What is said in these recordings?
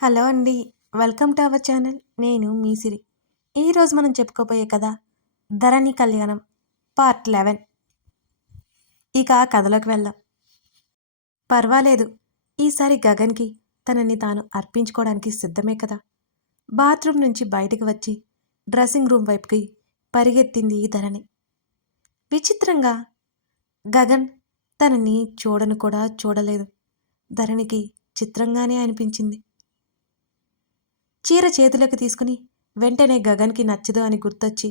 Hello అండి. Welcome to our channel. నేను మీ సిరి. ఈరోజు మనం చెప్పుకోబోయే కథ 'ధరణి కళ్యాణం' పార్ట్ 11. ఇక కథలోకి వెళ్దాం. పర్వాలేదు. ఈసారి గగన్‌కి తనని తాను అర్పించుకోవడానికి సిద్ధమే కదా! బాత్రూమ్ నుంచి బయటికి వచ్చి డ్రెస్సింగ్ రూమ్ వైపుకి పరిగెత్తింది ధరణి. విచిత్రంగా గగన్ తనని చూడను కూడా చూడలేదు. ధరణికి చిత్రంగానే అనిపించింది. చీర చేతిలోకి తీసుకుని వెంటనే గగన్‌కి నచ్చదు అని గుర్తొచ్చి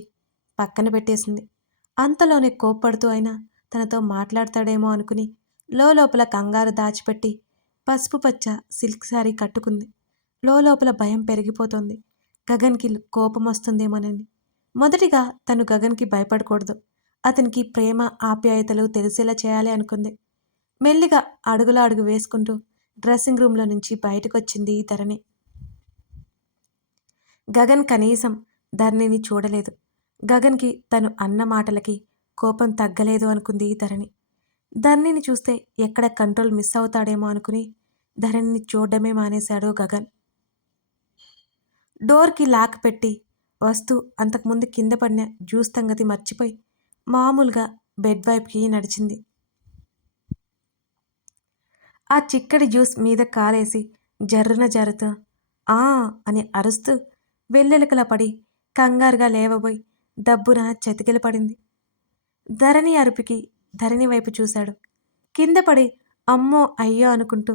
పక్కన పెట్టేసింది. అంతలోనే కోప్పడుతూ అయినా తనతో మాట్లాడతాడేమో అనుకుని లోపల కంగారు దాచిపెట్టి పసుపు పచ్చ సిల్క్ శారీ కట్టుకుంది. లోపల భయం పెరిగిపోతోంది. గగన్‌కి కోపమొస్తుందేమోనని. మొదటిగా తను గగన్‌కి భయపడకూడదు. అతనికి ప్రేమ, ఆప్యాయతలు తెలిసేలా చేయాలి అనుకుంది. మెల్లిగా అడుగులో అడుగు వేసుకుంటూ డ్రెస్సింగ్ రూమ్‌లో నుంచి బయటకొచ్చింది ధరణి. గగన్ కనీసం ధరణిని చూడలేదు. గగన్‌కి తను అన్న మాటలకి కోపం తగ్గలేదు అనుకుంది ధరణి. ధరణిని చూస్తే ఎక్కడ కంట్రోల్ మిస్ అవుతాడేమో అనుకుని ధరణిని చూడడమే మానేశాడు గగన్. డోర్‌కి లాక్ పెట్టి వస్తూ అంతకుముందు కింద పడిన జ్యూస్ సంగతి మర్చిపోయి మామూలుగా బెడ్ వైపుకి నడిచింది. ఆ చిక్కడి జ్యూస్ మీద కాలేసి జర్రున జారుతూ ఆ అని అరుస్తూ వెల్లెలకలా పడి కంగారుగా లేవబోయి దబ్బున చతికిల పడింది. ధరణి అరుపుకి ధరణి వైపు చూశాడు. కింద పడి అమ్మో అయ్యో అనుకుంటూ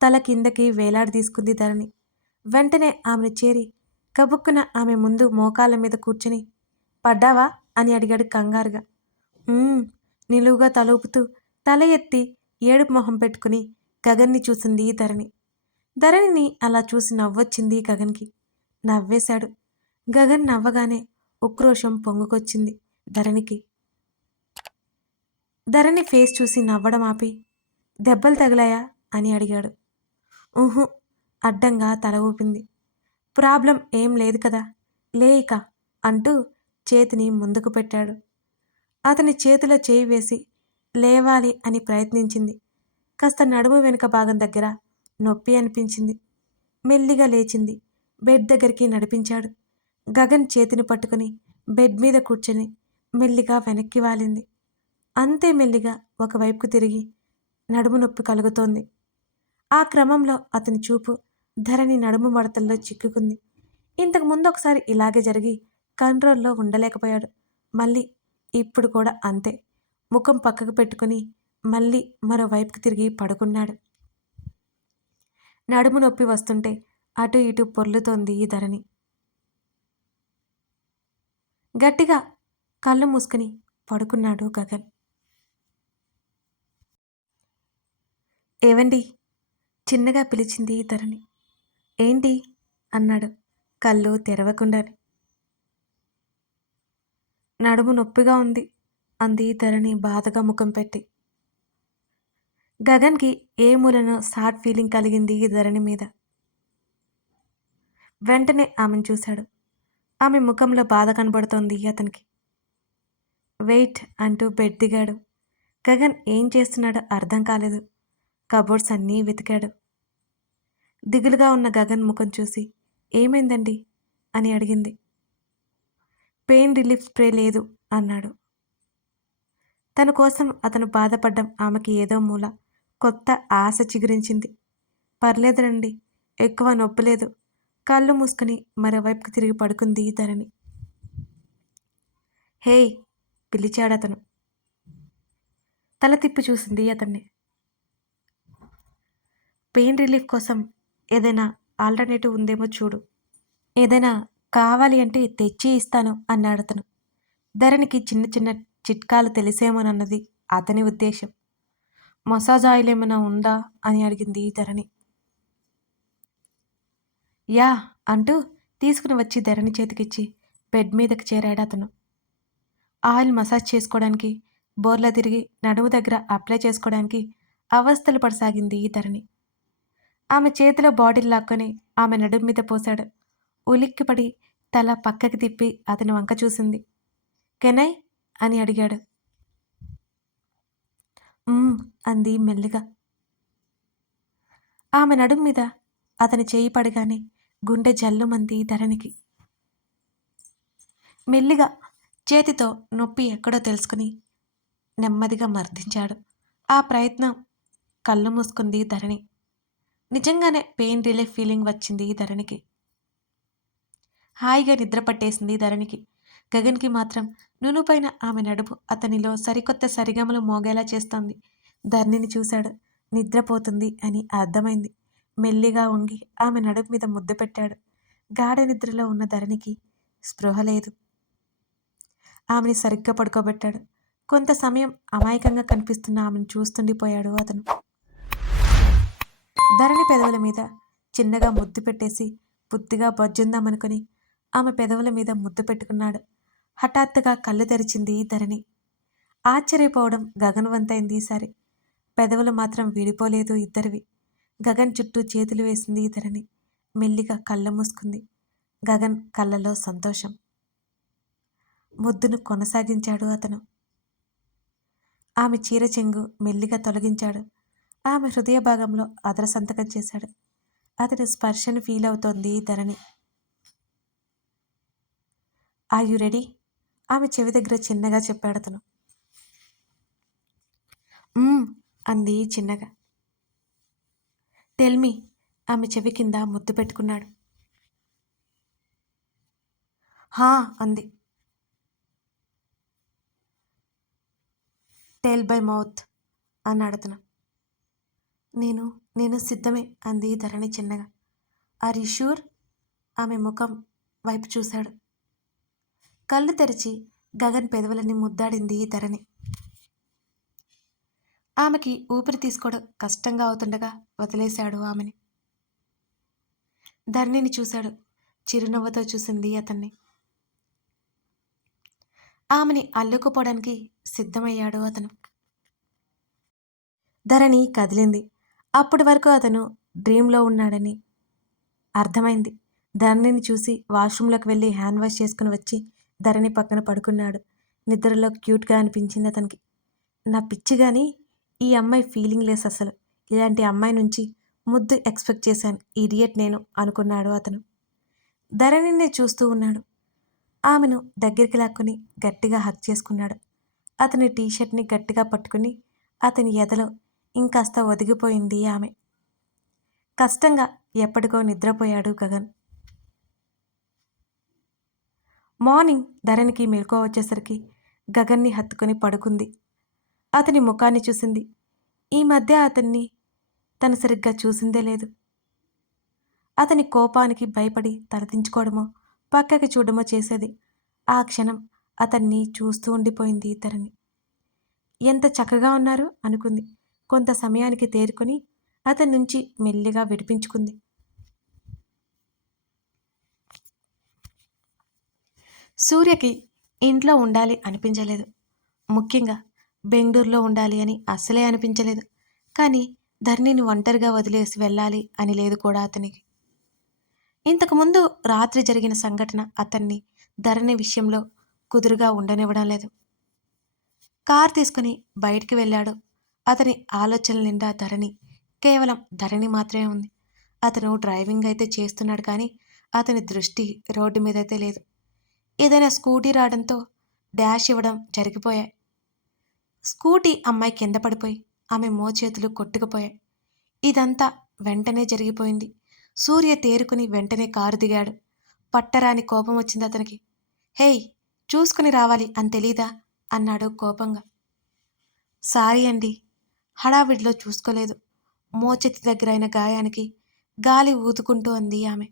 తల కిందకి వేలాడదీసుకుంది ధరణి. వెంటనే ఆమెను చేరి కబుక్కున ఆమె ముందు మోకాళ్ళ మీద కూర్చుని పడ్డావా అని అడిగాడు కంగారుగా. "ఉమ్" నిలువుగా తల ఊపుతూ తల ఎత్తి ఏడుపు మొహం పెట్టుకుని గగన్ని చూసింది ధరణి. ధరణిని అలా చూసి నవ్వొచ్చింది గగన్‌కి. నవ్వేశాడు. గగన్ నవ్వగానే ఉక్రోషం పొంగుకొచ్చింది ధరణికి. ధరణి ఫేస్ చూసి నవ్వడం ఆపి దెబ్బలు తగిలాయా అని అడిగాడు. ఊహు అడ్డంగా తల ఊపింది. ప్రాబ్లం ఏం లేదు కదా, లే ఇక అంటూ చేతిని ముందుకు పెట్టాడు. అతని చేతిలో చేయి వేసి లేవాలి అని ప్రయత్నించింది. కాస్త నడుము వెనుక భాగం దగ్గర నొప్పి అనిపించింది. మెల్లిగా లేచింది. బెడ్ దగ్గరికి నడిపించాడు. గగన్ చేతిని పట్టుకుని బెడ్ మీద కూర్చొని మెల్లిగా వెనక్కి వాలింది. అంతే మెల్లిగా ఒకవైపుకు తిరిగి నడుము నొప్పి కలుగుతోంది. ఆ క్రమంలో అతని చూపు ధరణి నడుము మడతల్లో చిక్కుకుంది. ఇంతకు ముందు ఒకసారి ఇలాగే జరిగి కంట్రోల్లో ఉండలేకపోయాడు. మళ్ళీ ఇప్పుడు కూడా అంతే. ముఖం పక్కకు పెట్టుకుని మళ్ళీ మరోవైపుకి తిరిగి పడుకున్నాడు. నడుము నొప్పి వస్తుంటే అటు ఇటు పొర్లుతోంది ఈ ధరణి. గట్టిగా కళ్ళు మూసుకుని పడుకున్నాడు గగన్. ఏవండి చిన్నగా పిలిచింది ధరణి. ఏంటి అన్నాడు కళ్ళు తెరవకుండానే. నడుము నొప్పిగా ఉంది అంది ధరణి బాధగా ముఖం పెట్టి. గగన్‌కి ఏ మూలనో సాడ్ ఫీలింగ్ కలిగింది ధరణి మీద. వెంటనే ఆమెను చూశాడు. ఆమె ముఖంలో బాధ కనబడుతోంది అతనికి. వెయిట్ అంటూ బెడ్ దిగాడు. గగన్ ఏం చేస్తున్నాడో అర్థం కాలేదు. కబోర్డ్స్ అన్నీ వెతికాడు. దిగులుగా ఉన్న గగన్ ముఖం చూసి ఏమైందండి అని అడిగింది. పెయిన్ రిలీఫ్ స్ప్రే లేదు అన్నాడు. తన కోసం అతను బాధపడ్డం ఆమెకి ఏదో మూల కొత్త ఆశ చిగురించింది. పర్లేదురండి, ఎక్కువ నొప్పి లేదు. కళ్ళు మూసుకుని మరోవైపుకి తిరిగి పడుకుంది ధరణి. హేయ్ పిలిచాడతను. తల తిప్పి చూసింది అతన్ని. పెయిన్ రిలీఫ్ కోసం ఏదైనా ఆల్టర్నేటివ్ ఉందేమో చూడు. ఏదైనా కావాలి అంటే తెచ్చి ఇస్తాను అన్నాడతను. ధరణికి చిన్న చిన్న చిట్కాలు తెలిసేమోనన్నది అతని ఉద్దేశం. మసాజ్ ఆయిల్ ఏమైనా ఉందా అని అడిగింది ధరణి. యా అంటూ తీసుకుని వచ్చి ధరణి చేతికిచ్చి బెడ్ మీదకి చేరాడు అతను. ఆయిల్ మసాజ్ చేసుకోవడానికి బోర్లా తిరిగి నడుము దగ్గర అప్లై చేసుకోవడానికి అవస్థలు పడసాగింది ధరణి. ఆమె చేతిలో బాటిల్ లాక్కొని ఆమె నడుము మీద పోశాడు. ఉలిక్కిపడి తల పక్కకి తిప్పి అతని వంక చూసింది. కెనై అని అడిగాడు. అంది మెల్లిగా. ఆమె నడుము మీద అతని చేయి పడగానే గుండె జల్లుమంది ధరణికి. మెల్లిగా చేతితో నొప్పి ఎక్కడో తెలుసుకుని నెమ్మదిగా మర్దించాడు. ఆ ప్రయత్నం కళ్ళు మూసుకుంది ధరణి. నిజంగానే పెయిన్ రిలీఫ్ ఫీలింగ్ వచ్చింది ధరణికి. హాయిగా నిద్ర పట్టేసింది ధరణికి. గగన్కి మాత్రం నునుపైన ఆమె నడుపు అతనిలో సరికొత్త సరిగమలు మోగేలా చేస్తోంది. ధరణిని చూశాడు. నిద్రపోతుంది అని అర్థమైంది. మెల్లిగా వంగి ఆమె నడుపు మీద ముద్దు పెట్టాడు. గాఢ నిద్రలో ఉన్న ధరణికి స్పృహ లేదు. ఆమెని సరిగ్గా పడుకోబెట్టాడు. కొంత సమయం అమాయకంగా కనిపిస్తున్న ఆమెను చూస్తుండిపోయాడు అతను. ధరణి పెదవుల మీద చిన్నగా ముద్దు పెట్టేసి బుద్ధిగా బొజ్జుందామనుకుని ఆమె పెదవుల మీద ముద్దు పెట్టుకున్నాడు. హఠాత్తుగా కళ్ళు తెరిచింది ధరణి. ఆశ్చర్యపోవడం గగన్ వంతైంది ఈసారి. పెదవులు మాత్రం విడిపోలేదు ఇద్దరివి. గగన్ చుట్టూ చేతులు వేసింది ధరణి. మెల్లిగా కళ్ళు మూసుకుంది. గగన్ కళ్ళలో సంతోషం. ముద్దును కొనసాగించాడు అతను. ఆమె చీర చెంగు మెల్లిగా తొలగించాడు. ఆమె హృదయ భాగంలో అదర సంతకం చేశాడు. అతని స్పర్శను ఫీల్ అవుతోంది ధరణి. Are you ready? ఆమె చెవి దగ్గర చిన్నగా చెప్పాడు అతను. అంది చిన్నగా. Tell me. ఆమె చెవి కింద ముద్దు పెట్టుకున్నాడు. హా అంది. టెల్ బై మౌత్ అన్నాడు అతను. నేను సిద్ధమే అంది ధరణి చిన్నగా. Are you sure? ఆమె ముఖం వైపు చూశాడు. కళ్ళు తెరిచి గగన్ పెదవులని ముద్దాడింది ధరణి. ఆమెకి ఊపిరి తీసుకోవడం కష్టంగా అవుతుండగా వదిలేశాడు ఆమెని. ధరణిని చూశాడు. చిరునవ్వుతో చూసింది అతన్ని. ఆమెని అల్లుకుపోవడానికి సిద్ధమయ్యాడు అతను. ధరణి కదిలింది. అప్పటి వరకు అతను డ్రీమ్లో ఉన్నాడని అర్థమైంది. ధరణిని చూసి వాష్రూమ్లోకి వెళ్ళి హ్యాండ్ వాష్ చేసుకుని వచ్చి ధరణి పక్కన పడుకున్నాడు. నిద్రలో క్యూట్గా అనిపించింది అతనికి. నా పిచ్చి కానీ ఈ అమ్మాయి ఫీలింగ్ లెస్ అసలు. ఇలాంటి అమ్మాయి నుంచి ముద్దు ఎక్స్పెక్ట్ చేశాను. ఇడియట్ నేను అనుకున్నాడు అతను. ధరణిని చూస్తూ ఉన్నాడు. ఆమెను దగ్గరికి లాక్కుని గట్టిగా హక్ చేసుకున్నాడు. అతని టీషర్ట్ని గట్టిగా పట్టుకుని అతని ఎదలో ఇంకాస్త ఒదిగిపోయింది ఆమె. కష్టంగా ఎప్పటికో నిద్రపోయాడు గగన్. మార్నింగ్ ధరణికి మెలకువ వచ్చేసరికి గగన్ని హత్తుకొని పడుకుంది. అతని ముఖాన్ని చూసింది. ఈ మధ్య అతన్ని తను సరిగ్గా చూసిందే లేదు. అతని కోపానికి భయపడి తలదించుకోవడమో పక్కకి చూడడమో చేసేది. ఆ క్షణం అతన్ని చూస్తూ ఉండిపోయింది ధరణి. ఎంత చక్కగా ఉన్నారు అనుకుంది. కొంత సమయానికి తేరుకొని అతని నుంచి మెల్లిగా విడిపించుకుంది. సూర్యకి ఇంట్లో ఉండాలి అనిపించలేదు. ముఖ్యంగా బెంగళూరులో ఉండాలి అని అస్సలే అనిపించలేదు. కానీ ధరణిని ఒంటరిగా వదిలేసి వెళ్ళాలి అని లేదు కూడా అతనికి. ఇంతకుముందు రాత్రి జరిగిన సంఘటన అతన్ని ధరణి విషయంలో కుదురుగా ఉండనివ్వడం లేదు. కార్ తీసుకుని బయటికి వెళ్ళాడు. అతని ఆలోచనల నిండా ధరణి. కేవలం ధరణి మాత్రమే ఉంది. అతను డ్రైవింగ్ అయితే చేస్తున్నాడు కానీ అతని దృష్టి రోడ్డు మీద అయితే లేదు. ఏదైనా స్కూటీ రావడంతో డాష్ ఇవ్వడం జరిగిపోయాయి. స్కూటీ అమ్మాయి కింద పడిపోయి ఆమె మోచేతులు కొట్టుకుపోయాయి. ఇదంతా వెంటనే జరిగిపోయింది. సూర్య తేరుకుని వెంటనే కారు దిగాడు. పట్టరాని కోపం వచ్చింది అతనికి. హేయ్, చూసుకుని రావాలి అని తెలీదా అన్నాడు కోపంగా. సారీ అండి, హడావిడిలో చూసుకోలేదు. మోచేతి దగ్గర అయిన గాయానికి గాలి ఊదుకుంటూ అంది ఆమె.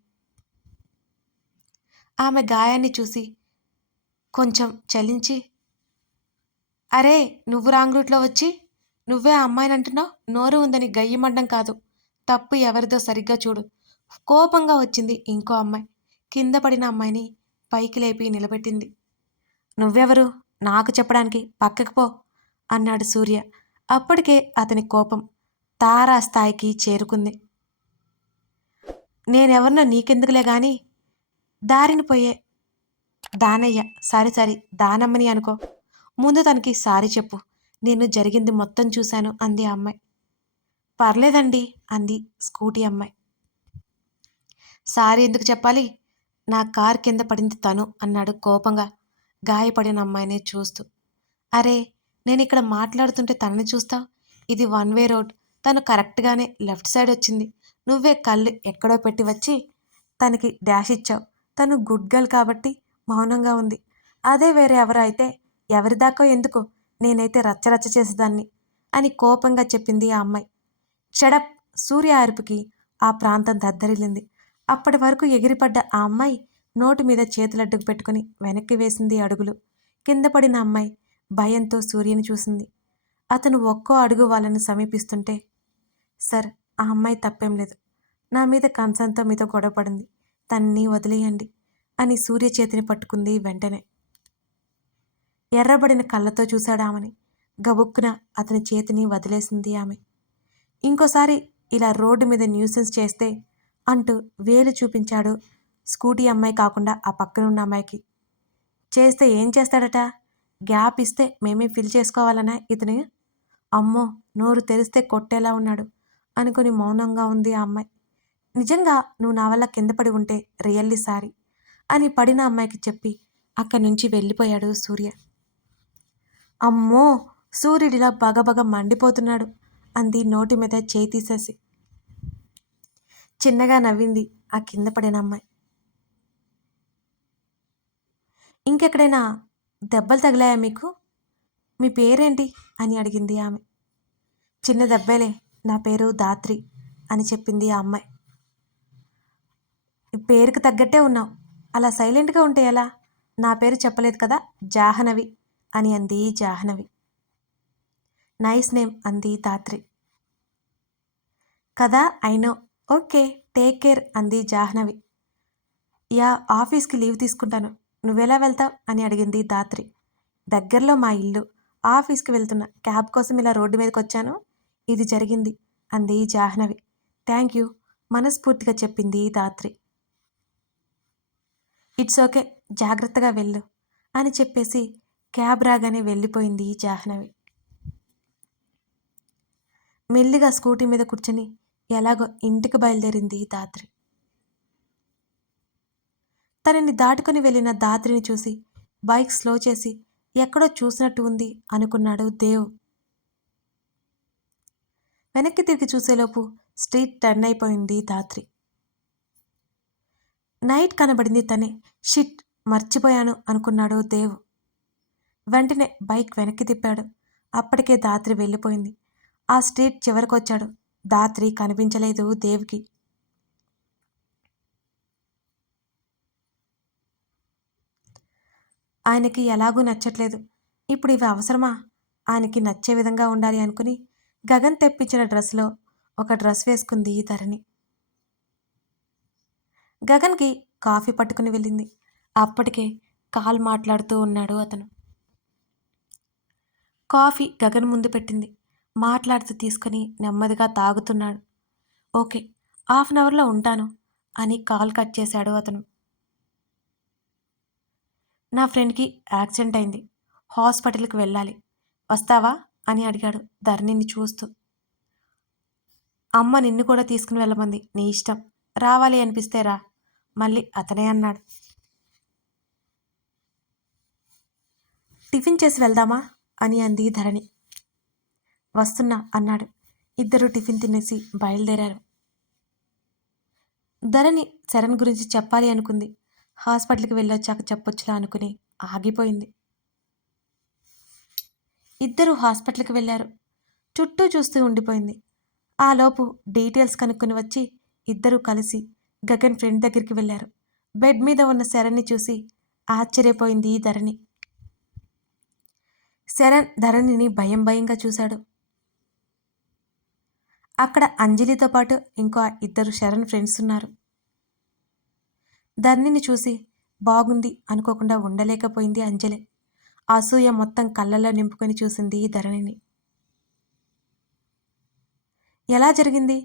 ఆమె గాయాన్ని చూసి కొంచెం చలించి, అరే నువ్వు రాంగ్ రూట్లో వచ్చి నువ్వే ఆ అమ్మాయిని అంటున్నావు. నోరు ఉందని గయ్యమండం కాదు. తప్పు ఎవరిదో సరిగ్గా చూడు. కోపంగా వచ్చింది ఇంకో అమ్మాయి. కింద పడిన అమ్మాయిని పైకి లేపి నిలబెట్టింది. నువ్వెవరు నాకు చెప్పడానికి? పక్కకు పో అన్నాడు సూర్య. అప్పటికే అతని కోపం తారా స్థాయికి చేరుకుంది. నేనెవరినో నీకెందుకులే గాని దారిని పోయే దానయ్య, సారీ దానమ్మని అనుకో. ముందు తనకి సారీ చెప్పు. నేను జరిగింది మొత్తం చూశాను అంది ఆ అమ్మాయి. పర్లేదండి అంది స్కూటీ అమ్మాయి. సారీ ఎందుకు చెప్పాలి? నా కారు కింద పడింది తను అన్నాడు కోపంగా గాయపడిన అమ్మాయిని చూస్తూ. అరే, నేనిక్కడ మాట్లాడుతుంటే తనని చూస్తావు? ఇది వన్ వే రోడ్. తను కరెక్ట్‌గానే లెఫ్ట్ సైడ్ వచ్చింది. నువ్వే కళ్ళు ఎక్కడో పెట్టి వచ్చి తనకి డాష్ ఇచ్చావు. తను గుడ్ గర్ల్ కాబట్టి మౌనంగా ఉంది. అదే వేరే ఎవరో అయితే ఎవరిదాకో ఎందుకు? నేనైతే రచ్చ రచ్చ చేసేదాన్ని అని కోపంగా చెప్పింది ఆ అమ్మాయి. షడప్! సూర్య అరుపుకి ఆ ప్రాంతం దద్దరిల్లింది. అప్పటి వరకు ఎగిరిపడ్డ ఆ అమ్మాయి నోటి మీద చేతులడ్డుకు పెట్టుకుని వెనక్కి వేసింది అడుగులు. కింద పడిన అమ్మాయి భయంతో సూర్యని చూసింది. అతను ఒక్కో అడుగు వాళ్ళని సమీపిస్తుంటే, సార్, ఆ అమ్మాయి తప్పేం లేదు. నా మీద కన్సర్న్‌తో మీతో గొడవ పడింది. తన్ని వదిలేయండి అని సూర్య చేతిని పట్టుకుంది వెంటనే. ఎర్రబడిన కళ్ళతో చూశాడామెని. గబుక్కున అతని చేతిని వదిలేసింది ఆమె. ఇంకోసారి ఇలా రోడ్డు మీద న్యూసెన్స్ చేస్తే అంటూ వేలు చూపించాడు స్కూటీ అమ్మాయి కాకుండా ఆ పక్కనున్న అమ్మాయికి. చేస్తే ఏం చేస్తాడట? గ్యాప్ ఇస్తే మేమే ఫిల్ చేసుకోవాలనా ఇతను? అమ్మో, నోరు తెరిస్తే కొట్టేలా ఉన్నాడు అనుకుని మౌనంగా ఉంది ఆ అమ్మాయి. నిజంగా నువ్వు నా వల్ల కింద పడి ఉంటే రియల్లీ సారీ అని పడిన అమ్మాయికి చెప్పి అక్కడి నుంచి వెళ్ళిపోయాడు సూర్య. అమ్మో, సూర్యుడిలా బగబగ మండిపోతున్నాడు అంది నోటి మీద చేయి తీసేసి. చిన్నగా నవ్వింది ఆ కింద పడిన అమ్మాయి. ఇంకెక్కడైనా దెబ్బలు తగిలాయా మీకు? మీ పేరేంటి అని అడిగింది ఆమె. చిన్న దెబ్బేలే, నా పేరు ధాత్రి అని చెప్పింది ఆ అమ్మాయి. ఈ పేరుకి తగ్గట్టే ఉన్నావు. అలా సైలెంట్గా ఉంటే ఎలా? నా పేరు చెప్పలేదు కదా, జాహ్నవి అని అంది జాహ్నవి. నైస్ నేమ్ అంది ధాత్రి. కదా, I know. Okay, take care అంది జాహ్నవి. యా, ఆఫీస్కి లీవ్ తీసుకుంటాను. నువ్వెలా వెళ్తావు అని అడిగింది ధాత్రి. దగ్గరలో మా ఇల్లు. ఆఫీస్కి వెళ్తున్నా. క్యాబ్ కోసం ఇలా రోడ్డు మీదకి వచ్చాను. ఇది జరిగింది అంది జాహ్నవి. థ్యాంక్ యూ మనస్ఫూర్తిగా చెప్పింది ధాత్రి. ఇట్స్ ఓకే, జాగ్రత్తగా వెళ్ళు అని చెప్పేసి క్యాబ్ రాగానే వెళ్ళిపోయింది జాహ్నవి. మెల్లిగా స్కూటీ మీద కూర్చొని ఎలాగో ఇంటికి బయలుదేరింది ధాత్రి. తనని దాటుకుని వెళ్ళిన ధాత్రిని చూసి బైక్ స్లో చేసి ఎక్కడో చూసినట్టు ఉంది అనుకున్నాడు దేవ్. వెనక్కి తిరిగి చూసేలోపు స్ట్రీట్ టర్న్ అయిపోయింది ధాత్రి. నైట్ కనబడింది తనే. షిట్, మర్చిపోయాను అనుకున్నాడు దేవ్. వెంటనే బైక్ వెనక్కి తిప్పాడు. అప్పటికే ధాత్రి వెళ్ళిపోయింది. ఆ స్ట్రీట్ చివరకొచ్చాడు. ధాత్రి కనిపించలేదు దేవ్కి. ఆయనకి ఎలాగూ నచ్చట్లేదు. ఇప్పుడు ఇవి అవసరమా? ఆయనకి నచ్చే విధంగా ఉండాలి అనుకుని గగన్ తెప్పించిన డ్రెస్లో ఒక డ్రెస్ వేసుకుంది ధరణి. గగన్కి కాఫీ పట్టుకుని వెళ్ళింది. అప్పటికే కాల్ మాట్లాడుతూ ఉన్నాడు అతను. కాఫీ గగన్ ముందు పెట్టింది. మాట్లాడుతూ తీసుకుని నెమ్మదిగా తాగుతున్నాడు. ఓకే, హాఫ్ అన్ అవర్లో ఉంటాను అని కాల్ కట్ చేశాడు అతను. నా ఫ్రెండ్కి యాక్సిడెంట్ అయింది. హాస్పిటల్కి వెళ్ళాలి. వస్తావా అని అడిగాడు ధరణిని చూస్తూ. అమ్మ నిన్ను కూడా తీసుకుని వెళ్ళమంది. నీ ఇష్టం. రావాలి అనిపిస్తే రా. మళ్ళీ అతనే అన్నాడు. టిఫిన్ చేసి వెళ్దామా అని అంది ధరణి. వస్తున్నా అన్నాడు. ఇద్దరు టిఫిన్ తినేసి బయలుదేరారు. ధరణి శరణ్ గురించి చెప్పాలి అనుకుంది. హాస్పిటల్కి వెళ్ళొచ్చాక చెప్పొచ్చులా అనుకుని ఆగిపోయింది. ఇద్దరు హాస్పిటల్కి వెళ్ళారు. చుట్టూ చూస్తూ ఉండిపోయింది. ఆలోపు డీటెయిల్స్ కనుక్కొని వచ్చి ఇద్దరూ కలిసి గగన్ ఫ్రెండ్ దగ్గరికి వెళ్ళారు. బెడ్ మీద ఉన్న శరణ్ని చూసి ఆశ్చర్యపోయింది ధరణి. శరణ్ ధరణిని భయం భయంగా చూశాడు. అక్కడ అంజలితో పాటు ఇంకో ఇద్దరు శరణ్ ఫ్రెండ్స్ ఉన్నారు. ధరణిని చూసి బాగుంది అనుకోకుండా ఉండలేకపోయింది అంజలి. అసూయ మొత్తం కళ్ళల్లో నింపుకొని చూసింది ధరణిని. ఎలా జరిగింది?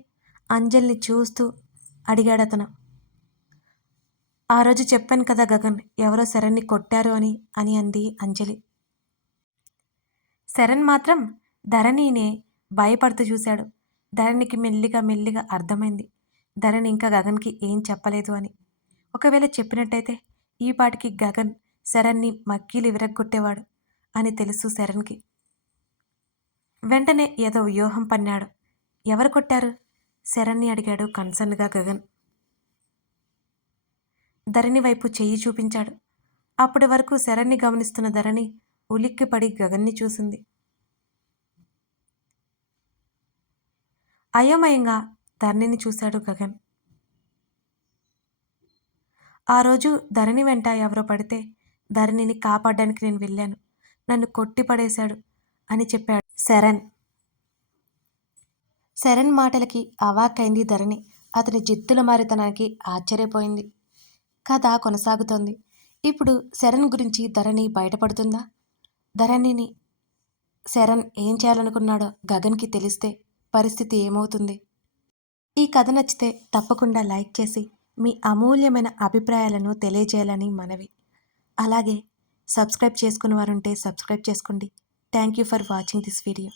అంజలిని చూస్తూ అడిగాడతను. ఆ రోజు చెప్పాను కదా గగన్, ఎవరో శరణ్ని కొట్టారు అని అంది అంజలి. శరణ్ మాత్రం ధరణినే భయపడుతూ చూశాడు. ధరణికి మెల్లిగా మెల్లిగా అర్థమైంది ధరణి ఇంకా గగన్కి ఏం చెప్పలేదు అని. ఒకవేళ చెప్పినట్టయితే ఈ పాటికి గగన్ శరణ్ని మక్కీలు విరగ్గొట్టేవాడు అని తెలుసు శరణ్కి. వెంటనే ఏదో వ్యూహం పన్నాడు. ఎవరు కొట్టారు? శరణ్ని అడిగాడు కన్సర్న్గా గగన్. ధరణి వైపు చెయ్యి చూపించాడు. అప్పటి వరకు శరణ్ని గమనిస్తున్న ధరణి ఉలిక్కిపడి గగన్ని చూసింది. అయోమయంగా ధరణిని చూశాడు గగన్. ఆ రోజు ధరణి వెంట ఎవరో పడితే ధరణిని కాపాడడానికి నేను వెళ్ళాను. నన్ను కొట్టి పడేశాడు అని చెప్పాడు శరణ్. శరణ్ మాటలకి అవాక్కైంది ధరణి. అతని జిత్తుల మారితనానికి ఆశ్చర్యపోయింది. కథ కొనసాగుతోంది. ఇప్పుడు శరణ్ గురించి ధరణి బయటపడుతుందా? ధరణిని శరణ్ ఏం చేయాలనుకున్నాడో గగన్కి తెలిస్తే పరిస్థితి ఏమవుతుంది? ఈ కథ నచ్చితే తప్పకుండా లైక్ చేసి మీ అమూల్యమైన అభిప్రాయాలను తెలియజేయాలని మనవి. అలాగే సబ్స్క్రైబ్ చేసుకున్న వారుంటే సబ్స్క్రైబ్ చేసుకోండి. Thank you for watching this video.